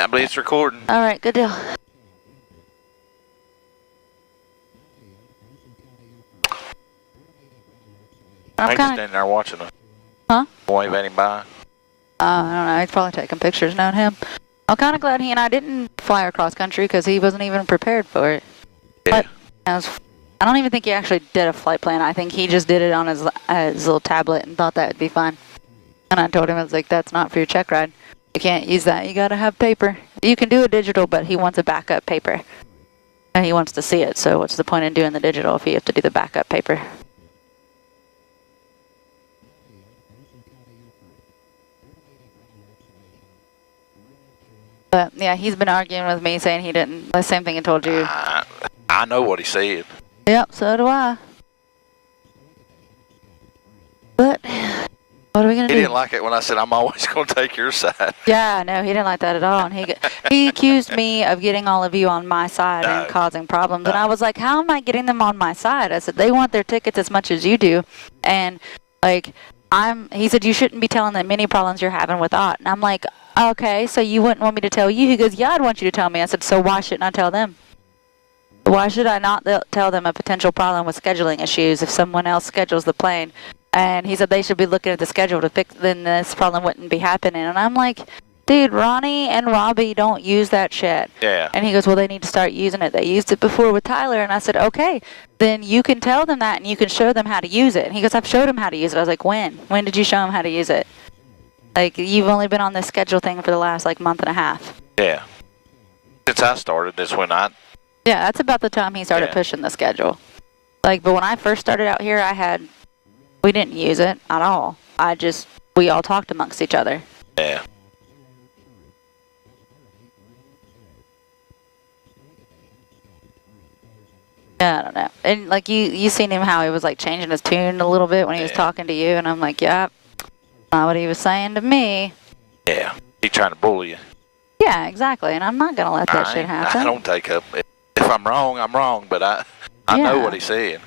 I believe it's recording. All right, good deal. I'm just standing there watching him. Huh? Wave at him by. I don't know. He's probably taking pictures knowing him. I'm kind of glad he and I didn't fly across country because he wasn't even prepared for it. Yeah. But I don't even think he actually did a flight plan. I think he just did it on his little tablet and thought that would be fine. And I told him, I was like, that's not for your check ride. You can't use that. You got to have paper. You can do a digital, but he wants a backup paper. And he wants to see it. So what's the point in doing the digital if you have to do the backup paper? But yeah, he's been arguing with me, saying he didn't. The same thing he told you. I know what he said. Yep, so do I. But what are we gonna do? He didn't like it when I said I'm always going to take your side. Yeah, no, he didn't like that at all. And he accused me of getting all of you on my side and causing problems. And I was like, how am I getting them on my side? I said, they want their tickets as much as you do. And like, he said, you shouldn't be telling them any problems you're having with Ott. And I'm like, okay, so you wouldn't want me to tell you? He goes, yeah, I'd want you to tell me. I said, so why shouldn't I tell them? Why should I not tell them a potential problem with scheduling issues if someone else schedules the plane? And he said they should be looking at the schedule to fix, then this problem wouldn't be happening. And I'm like, dude, Ronnie and Robbie don't use that shit. Yeah. And he goes, well, they need to start using it. They used it before with Tyler. And I said, okay, then you can tell them that and you can show them how to use it. And he goes, I've showed them how to use it. I was like, when? When did you show them how to use it? Like, you've only been on this schedule thing for the last, like, month and a half. Yeah. Since I started this when Yeah, that's about the time he started pushing the schedule. Like, but when I first started out here, we didn't use it at all. We all talked amongst each other. Yeah. Yeah, I don't know. And like you seen him how he was like changing his tune a little bit when he was talking to you, and I'm like, yeah, not what he was saying to me. Yeah. He trying to bully you. Yeah, exactly. And I'm not gonna let that shit happen. I don't take up. If I'm wrong, I'm wrong. But I know what he's saying.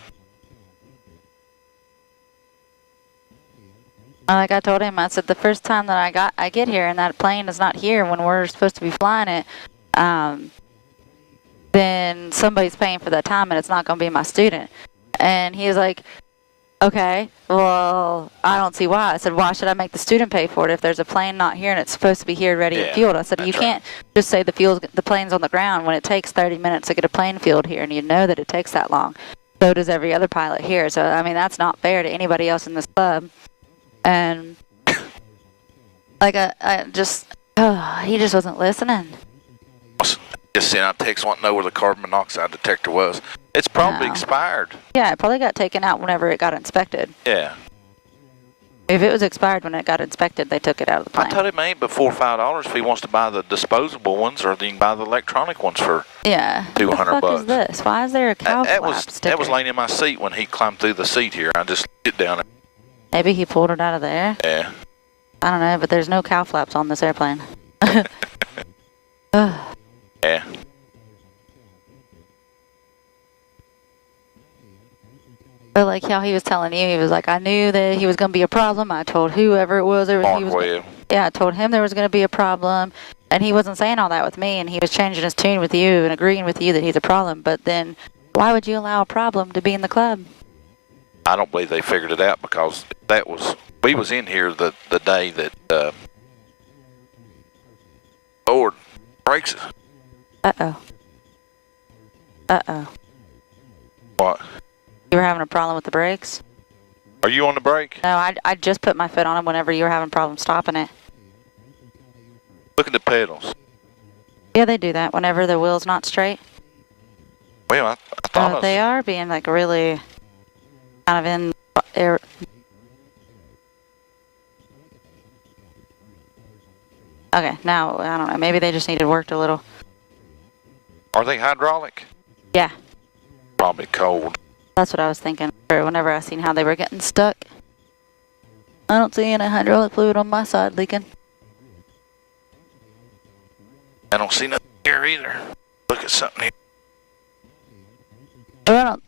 Like I told him, I said the first time that I get here and that plane is not here when we're supposed to be flying it, then somebody's paying for that time and it's not going to be my student. And he was like, okay, well, I don't see why. I said, why should I make the student pay for it if there's a plane not here and it's supposed to be here ready and fueled? I said, you can't just say the plane's on the ground when it takes 30 minutes to get a plane fueled here, and you know that it takes that long. So does every other pilot here. So, I mean, that's not fair to anybody else in this club. And like he just wasn't listening. Just sent out text wanting to know where the carbon monoxide detector was. It's probably expired. Yeah, it probably got taken out whenever it got inspected. Yeah. If it was expired when it got inspected, they took it out of the plane. I told him ain't but $4 or $5 if he wants to buy the disposable ones, or then you can buy the electronic ones for $200. What the fuck is this? Why is there a cow flap sticker? That was laying in my seat when he climbed through the seat here. I just sit down there. Maybe he pulled it out of there. Yeah. I don't know, but there's no cow flaps on this airplane. Yeah. But like how he was telling you, he was like, I knew that he was going to be a problem. I told whoever it was. I told him there was going to be a problem. And he wasn't saying all that with me, and he was changing his tune with you and agreeing with you that he's a problem. But then why would you allow a problem to be in the club? I don't believe they figured it out, because we was in here the day that Lord breaks it. Uh-oh. What? You were having a problem with the brakes? Are you on the brake? No, I just put my foot on them whenever you were having problems stopping it. Look at the pedals. Yeah, they do that whenever the wheel's not straight. Well, I thought they are being like really kind of in air. Okay, now, I don't know, maybe they just needed worked a little. Are they hydraulic? Yeah. Probably cold. That's what I was thinking. Or whenever I seen how they were getting stuck. I don't see any hydraulic fluid on my side leaking. I don't see nothing here either. Look at something here. Well,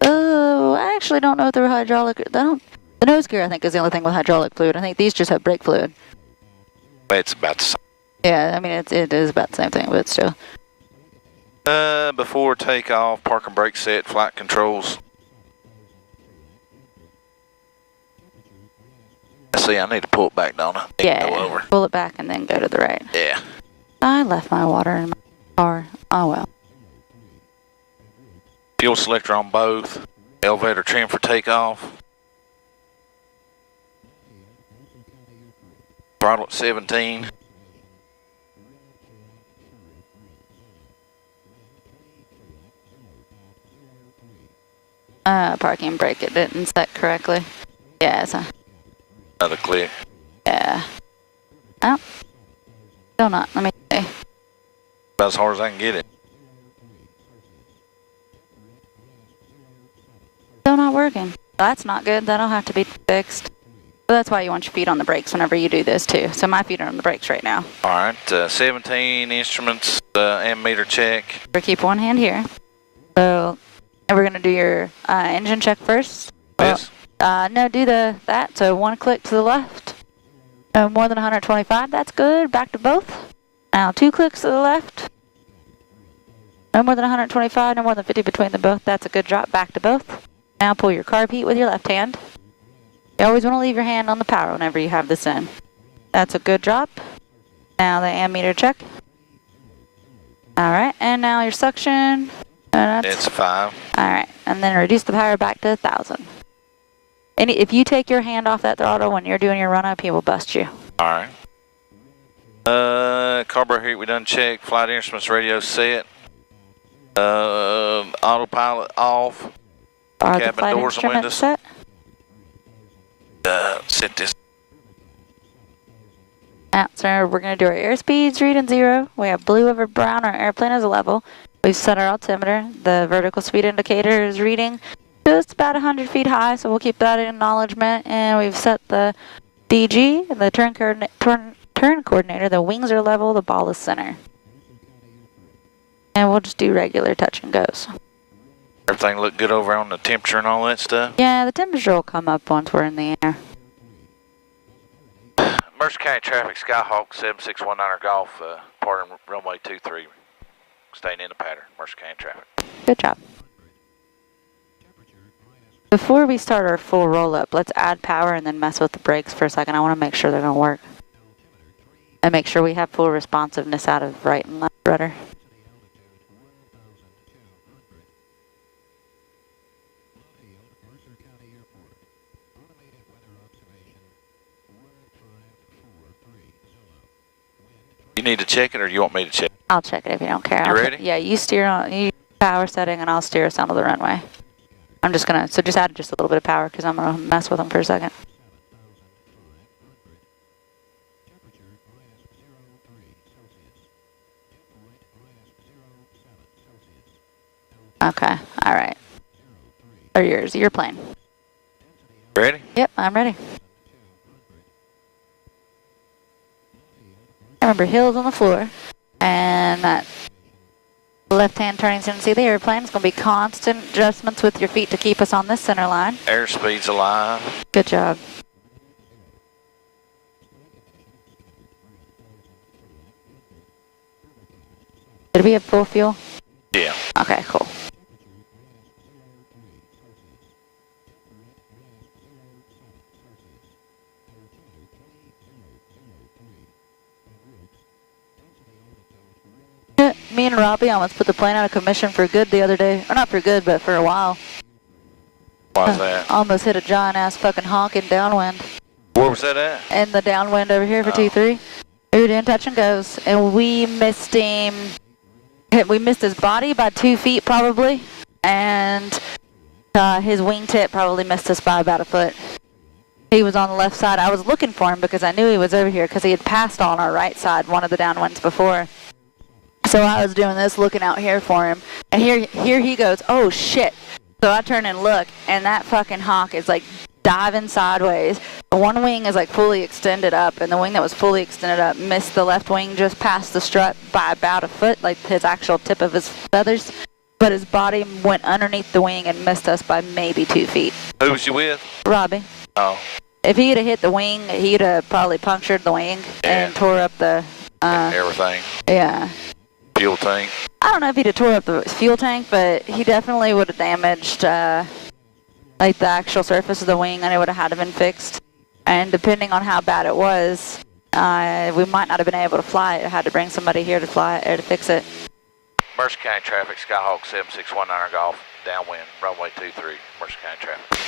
I actually don't know if they're hydraulic. The nose gear, I think, is the only thing with hydraulic fluid. I think these just have brake fluid. It's about the same. Yeah, I mean, it is about the same thing, but still. Before takeoff, park and brake set, flight controls. See, I need to pull it back, don't I? Yeah, Go over. pull it back and then go to the right. Yeah. I left my water in my car. Oh, well. Fuel selector on both. Elevator trim for takeoff. Throttle at 17. Parking brake, it didn't set correctly. Yeah, so, Another click. yeah. Oh, still not. Let me see. About as hard as I can get it. Still not working. That's not good. That'll have to be fixed. So that's why you want your feet on the brakes whenever you do this too. So my feet are on the brakes right now. All right, 17 instruments, ammeter check. We're keep one hand here. So, and we're gonna do your engine check first. Yes. No, do that. So one click to the left. More than 125. That's good. Back to both. Now 2 clicks to the left. No more than 125. No more than 50 between them both. That's a good drop. Back to both. Now pull your carb heat with your left hand. You always want to leave your hand on the power whenever you have this in. That's a good drop. Now the ammeter check. All right, and now your suction. It's 5. All right, and then reduce the power back to 1,000. And if you take your hand off that throttle when you're doing your run up, he will bust you. All right. Carburetor heat we done checked. Flight instruments radio set. Autopilot off. Are the Cabin flight doors and instruments windows. set? Set this. Now, so we're going to do our airspeeds reading 0. We have blue over brown. Our airplane is level. We've set our altimeter. The vertical speed indicator is reading just about 100 feet high, so we'll keep that in acknowledgement. And we've set the DG, the turn coordinator. The wings are level. The ball is center. And we'll just do regular touch and goes. Everything look good over on the temperature and all that stuff? Yeah, the temperature will come up once we're in the air. Mercer County traffic, Skyhawk 7619 Golf, parting runway 23, staying in the pattern, Mercer County traffic. Good job. Before we start our full roll-up, let's add power and then mess with the brakes for a second. I want to make sure they're going to work. And make sure we have full responsiveness out of right and left rudder. You need to check it, or you want me to check it? I'll check it if you don't care. You ready? Yeah, you steer on you power setting, and I'll steer us onto the runway. I'm just gonna just add just a little bit of power because I'm gonna mess with them for a second. Okay, all right. Or yours, your plane. Ready? Yep, I'm ready. Remember, hills on the floor, and that left-hand turning so you can see the airplane. It's going to be constant adjustments with your feet to keep us on this center line. Airspeed's alive. Good job. Did we have full fuel? Yeah. Okay, cool. Me and Robbie almost put the plane out of commission for good the other day. Or not for good, but for a while. Why's that? Almost hit a giant ass fucking honking downwind. Where was that at? And the downwind over here for 2-3. We were doing touch and goes, and we missed him. We missed his body by 2 feet probably, and his wingtip probably missed us by about a foot. He was on the left side. I was looking for him because I knew he was over here because he had passed on our right side one of the downwinds before. So I was doing this, looking out here for him, and here he goes. Oh shit! So I turn and look, and that fucking hawk is like diving sideways. The one wing is like fully extended up, and the wing that was fully extended up missed the left wing just past the strut by about a foot, like his actual tip of his feathers. But his body went underneath the wing and missed us by maybe 2 feet. Who was you with? Robbie. Oh. If he'd have hit the wing, he'd have probably punctured the wing and tore up the Everything. Yeah. Fuel tank. I don't know if he'd have tore up the fuel tank, but he definitely would have damaged like the actual surface of the wing, and it would have had to been fixed. And depending on how bad it was, we might not have been able to fly it. I had to bring somebody here to fly it or to fix it. Mercer County traffic, Skyhawk 7619 Golf, downwind, runway 23, Mercer County traffic.